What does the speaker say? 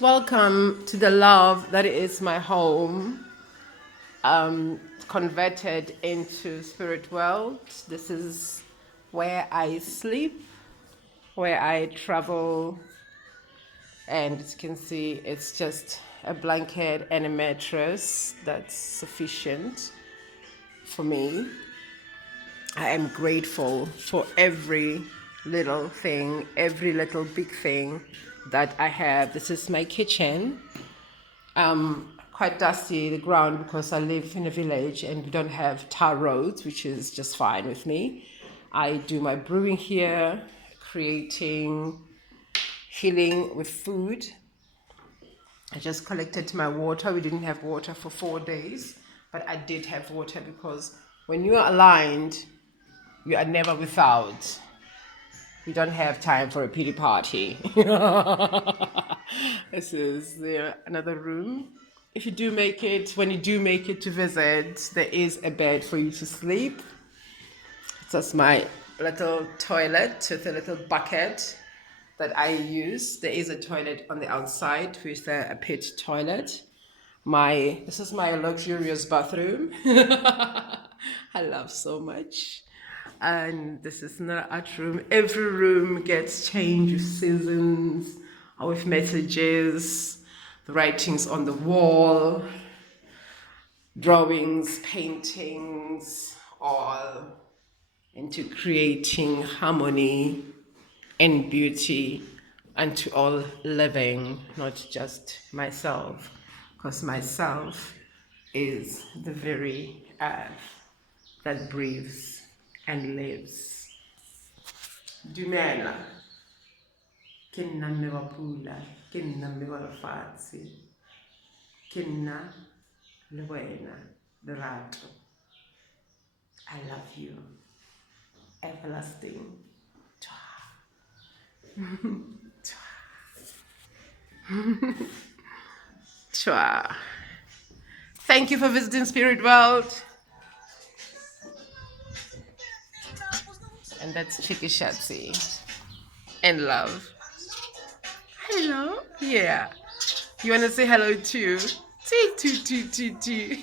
Welcome to the love that is my home, converted into spirit world. This is where I sleep, where I travel, and as you can see, it's just a blanket and a mattress that's sufficient for me. I am grateful for every little thing, every little big thing that I have. This is my kitchen. Quite dusty, the ground, because I live in a village and we don't have tar roads, which is just fine with me. I do my brewing here, creating healing with food. I just collected my water. We didn't have water for 4 days, but I did have water because when you are aligned, you are never without. We don't have time for a pity party. This is another room. If you do make it, when you do make it to visit, there is a bed for you to sleep. It's just my little toilet with a little bucket that I use. There is a toilet on the outside with a pit toilet. This is my luxurious bathroom. I love so much. And this is not an art room. Every room gets changed with seasons or with messages, the writings on the wall, drawings, paintings, all into creating harmony and beauty unto all living, not just myself, because myself is the very earth that breathes and lives. Dumela, ke nna mme wa pula, ke nna mme wa lefatshe, ke nna le wena, Lerato. I love you. Everlasting. Chwa. Thank you for visiting Spirit World. And that's Chiki Shatsi. And love. Hello. Yeah. You want to say hello too? T.